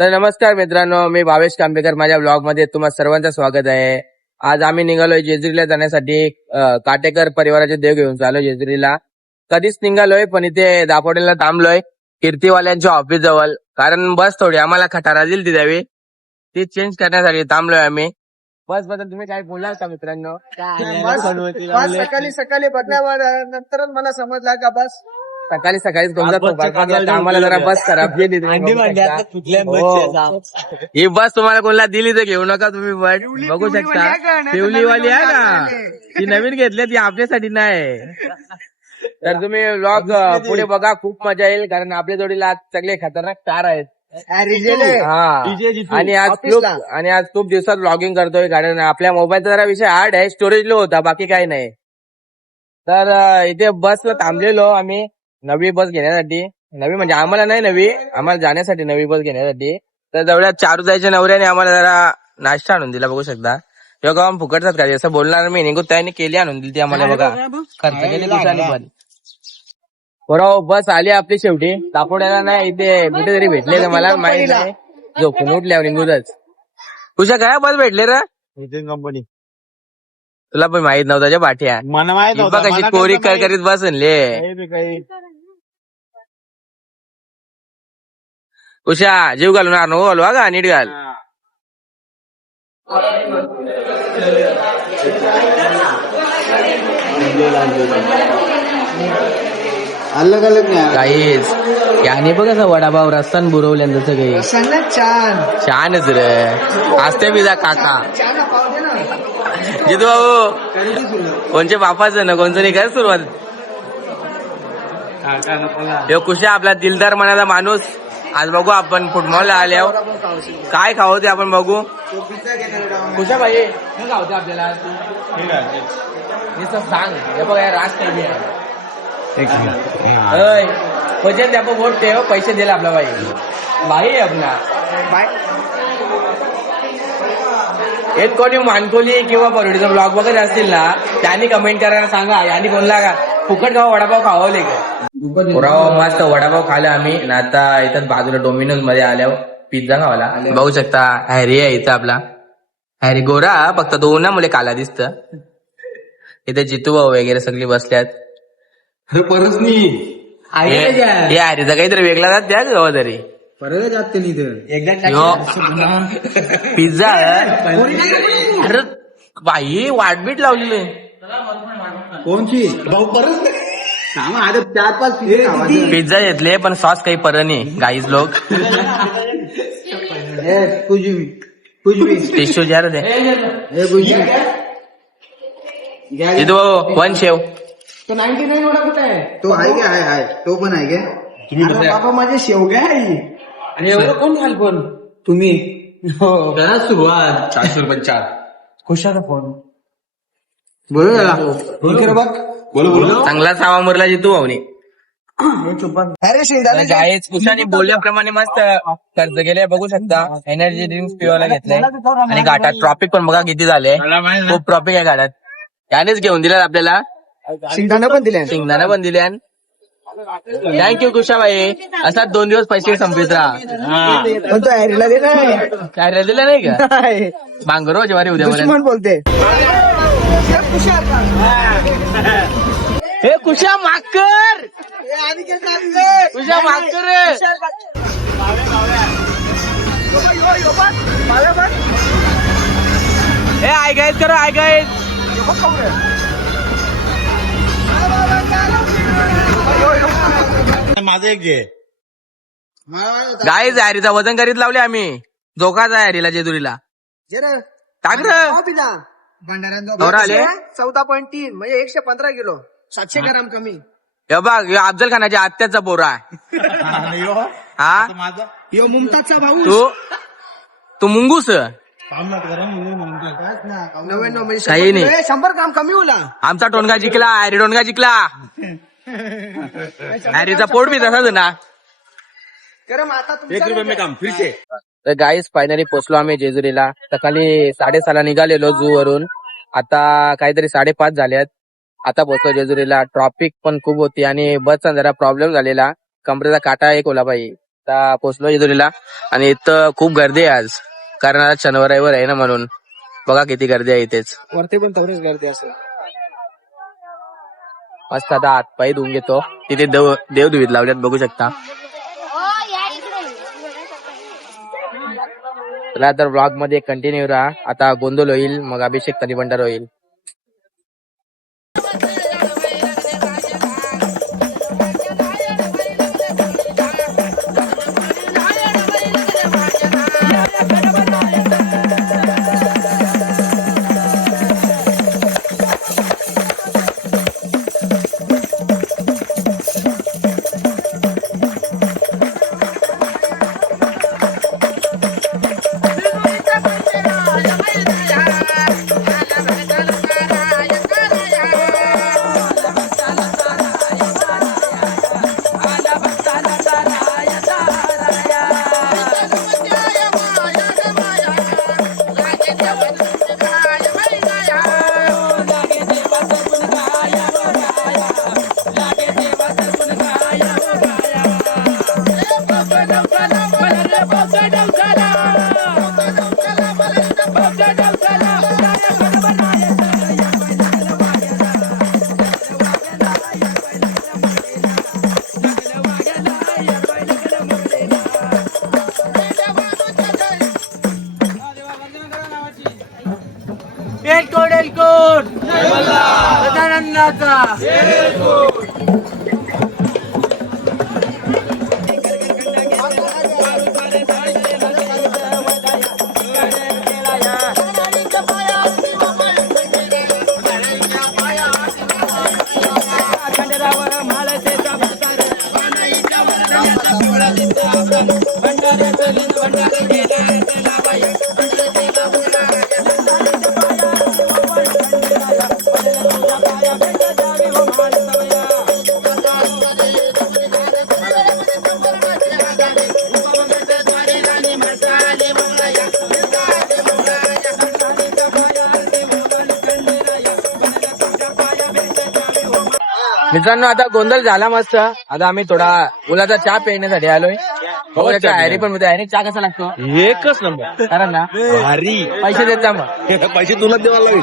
तर नमस्कार मित्रांनो, मी भावेश कांबेकर. माझ्या ब्लॉग मध्ये तुम्हा सर्वांचं स्वागत आहे. आज आम्ही निघालोय जेजुरीला जाण्यासाठी. काटेकर परिवाराचे देव घेऊन चाललो जेजुरीला. कधीच निघालोय पण इथे दापोडेला थांबलोय कीर्तीवाल्यांच्या ऑफिस जवळ, कारण बस थोडी आम्हाला खटारा दिली ती द्यावी, ती चेंज करण्यासाठी थांबलोय आम्ही. बस बद्दल तुम्ही काय बोलाल का मित्रांनो? बस सकाळी सकाळी बदल्यावर नंतरच मला समजला का बस सकाळी सकाळीच तुमचा आम्हाला जरा बस खराब केली तुम्ही. हो. ही बस तुम्हाला कोणाला दिली तर घेऊ नका तुम्ही. बघू शकता पिवलीवाली आहे ना, ती नवीन घेतली, ती आपल्यासाठी नाही. तर तुम्ही व्लॉग पुढे बघा, खूप मजा येईल, कारण आपल्या जोडीला आज सगळे खतरनाक स्टार आहेत. हा, आणि आज खूप दिवसात व्लॉगिंग करतोय, कारण आपल्या मोबाईलचा जरा विषय हार्ड आहे, स्टोरेज लो होता, बाकी काही नाही. तर इथे बसला थांबलेलो आम्ही नवी बस घेण्यासाठी. नवी म्हणजे आम्हाला नाही नवी, आम्हाला जाण्यासाठी नवी बस घेण्यासाठी. तर जवळ चारू जायच्या नवऱ्याने आम्हाला जरा नाश्ता आणून दिला, बघू शकता. तेव्हा गाव फुकटतात का असं बोलणार मी, निघून त्याने केली आणून दिली ती आम्हाला. बघा खर्च केली कुशाने पण. बरोबर बस आली आपली शेवटी. दापोड्याला नाही, इथे कुठेतरी भेटले मला माहित नाही, झोपून उठल्या निघूनच. कुशा काय बस भेटले रे कंपनी तुला पण माहित नव्हता पाठ्या. मला माहित कशी कोरी करीत बसनले. कुशा जीव घालून नको घालू का, नीट घाल. अलग अलग काहीच याने बघ असं वडापाव रस्तान बुरवल्या जसं काही छानच रे. असते पिझ्झा काका जितू भाऊ कोणच्या बापाचं ना कोणचं नाही, काय सुरुवात. यो कुशा आपला दिलदार मनाचा माणूस. आज बघू आपण फुटबॉल आल्यावर काय खावं ते आपण बघू. कुशा भाई खावते आपल्याला सांग. हे बघा राज टीव्ही आहे, पैसे द्या वोट ठेव, पैसे दिले आपला भाई. भाई आहे आपला बाय. एक कोणी मानकोली किंवा परवडीचा ब्लॉग बघत असतील ना, त्यांनी कमेंट करायला सांगा यांनी कोणला का फुकट खावा वडापाव खावले का. मस्त वडापाव खाला आम्ही. आणि आता इथं बाजूला डोमिनोज मध्ये आल्यावर पिझ्झा खावाला. बघू शकता हॅरी आहे इथं आपला. हॅरी गोरा फक्त दोन ना मुले काला दिसत. इथे जितू भाऊ वगैरे सगळी बसल्यात. परत हे हॅरीचा काहीतरी वेगळा जात द्या गावा तरी परत जात पिझ्झा. अरे बाई वाटबीट लावलेली कोणची भाऊ परत आता 4-5 पिझ्झा घेतले, पण सॉस काही पर नाही गाईज लोक. टिश्यू जार दे वन शेव. तो 99 वडा कुठे आहे? तो आहे का? आहे तो पण आहे का? बाबा माझे शेवग्या आहे. आणि एवढं कोण खाल पण तुम्ही सुरुवात 400 रुपये 4. खुशाचा फोन बोलो चांगला सावा मुरला जितू भाऊनी. अरे गायच कुशाने बोलल्याप्रमाणे मस्त खर्च केले, बघू शकता. एनर्जी ड्रिंक्स पिवायला घेतले. आणि घाटात ट्रॉफिक पण बघा किती झाले, खूप ट्रॉफिक आहे घाटात. यानेच घेऊन दिलं आपल्याला. शेंगदाणा पण दिले. थँक्यू कुशाबाई. असा 2 दिवस पैसे संपित राहा. काय दिला नाही का बांगरो जेवारी उद्या बोलते हे कुशा माकर, कुशा माकर. हे आय गाईज करो, आय गाईज. माझं एक घे गाईज. हॅरीचा वजन करीत लावले आम्ही. धोकाच आहे हॅरीला जेजुरीला. टाक रे आले 14.3 म्हणजे 115 किलो, 700 ग्राम कमी. हे बघ अफजल खानाच्या आत्याचा पोरा आहे. हा यो मुमताजचा भाऊ. तू मुंगूस 99 म्हणजे काही नाही. 100 ग्राम कमी होला. आमचा टोनगा जिंकला, हॅरी टोनगा जिंकला. हॅरीचा पोट बी तसाच ना. तर गाईज फायनली पोहोचलो आम्ही जेजुरीला. सकाळी 6:30 निघालेलो झू वरून. आता काहीतरी 5:30 झाल्यात. आता पोहोचलो जेजुरीला. ट्रॉफिक पण खूप होती आणि बसचा जरा प्रॉब्लेम झालेला. कमरेचा काटा एक ओला पाहिजे. आता पोचलो जेजुरीला आणि इथं खूप गर्दी आहे आज, कारण आज शनिवार रविवार आहे ना, म्हणून बघा किती गर्दी आहे इथेच. वरती पण तेवढीच गर्दी असेल. मस्त आता हातपायी धुवून घेतो. तिथे देवधुवीत लावल्यात बघू शकता. चला तर ब्लॉग मध्ये कंटिन्यू राहा. आता गोंधळ होईल, मग अभिषेक तनिभंडार होईल. मित्रांनो आता गोंधळ झाला मस्त. आता आम्ही थोडा मुलाचा चहा पिण्यासाठी आलोय. हॅरी पण म्हणतो, हॅरी चहा कसा लागतो? एकच नंबर कारण ना भारी. पैसे देत जा मग. पैसे तुला द्यावा लागेल.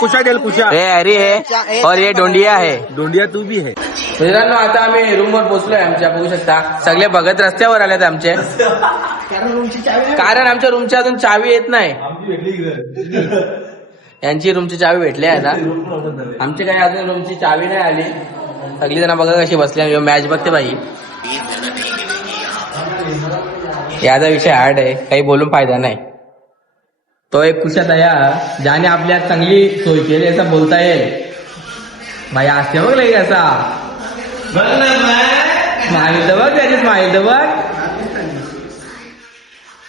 कुशा डेल कुशा. हे हॅरी है और ये डोंडिया है. डोंडिया तू भी है. मित्रांनो आता आम्ही रूम वर पोहोचलोय आमच्या, बघू शकता सगळे भगत रस्त्यावर आलेत आमचे, कारण आमच्या रूमच्या अजून चावी येत नाही. यांची रूमची चावी भेटली आहे आता, आमची काही अजून रूमची चावी नाही आली. सगळी जण बघा कशी बसली, मॅच बघते बाई. याचा विषय हार्ड आहे, काही बोलून फायदा नाही. तो एक कुशात आहे ज्याने आपल्या चांगली सोय केली असं बोलता येईल. भाई असते बघ लई असा स्माईल तर बघ, त्याची स्माईल तर बघ.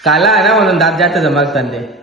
काला आहे ना म्हणून दात जास्त जमागतात ते.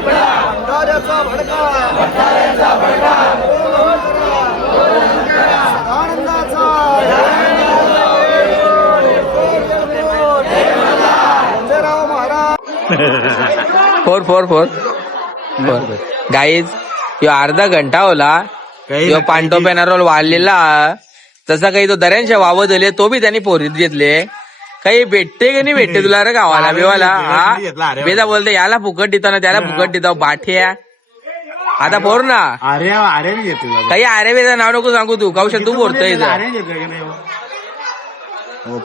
भंडाऱ्याचा भडका आनंदाचा संजयराव महाराज फोर गाईज यो अर्धा घंटा होला यो पांटो पॅनारोल वाढलेला तसा काही तो दऱ्यांच्या वावत झाले तो बी त्यांनी पोरीत घेतले काही भेटते की नाही भेटते तुला रे गावाला बिवाला हा बेजा बोलते याला फुकट देतो ना त्याला फुकट देतो बाठ्या आता पोर ना अरे घेतो काही अरे बेजा नाव नको सांगू तू कौशल तू बोलतोय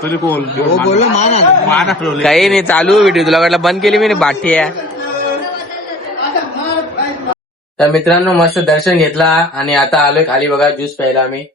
तरी बोल बोललो मान काही नाही चालू व्हिडिओ तुला वाटलं बंद केली मी बाठ्या तर मित्रांनो मस्त दर्शन घेतला आणि आता आलोय खाली बघा ज्यूस प्यायला आम्ही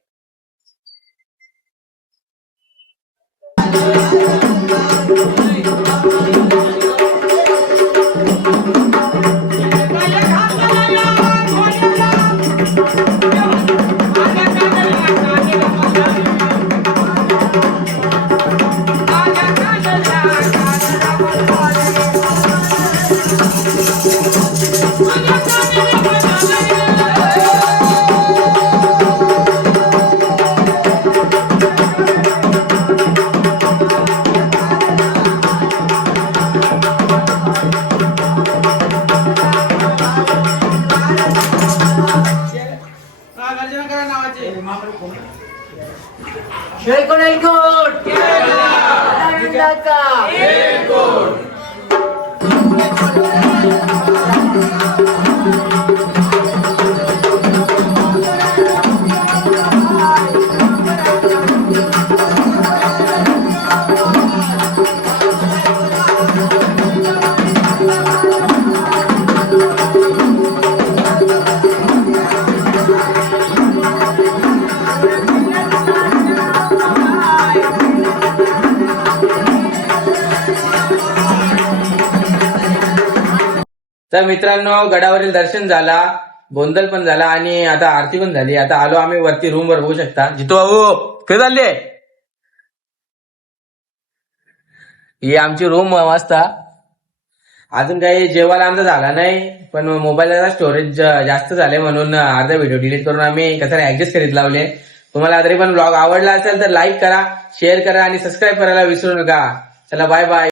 तर मित्रांनो गडावरील दर्शन झाला गोंधळ पण झाला आणि आता आरती पण झाली आता आलो आम्ही वरती रूम वर बघू शकता जितो बाबू काय चालले ही आमची रूम वाजता अजून काही जेवायला आमचा झाला नाही पण मोबाईलला स्टोरेज जास्त झाले म्हणून अर्धा व्हिडिओ डिलीट करून आम्ही कसं ऍडजस्ट करीत लावले तुम्हाला तरी पण ब्लॉग आवडला असेल तर लाईक करा शेअर करा आणि सबस्क्राईब करायला विसरू नका चला बाय बाय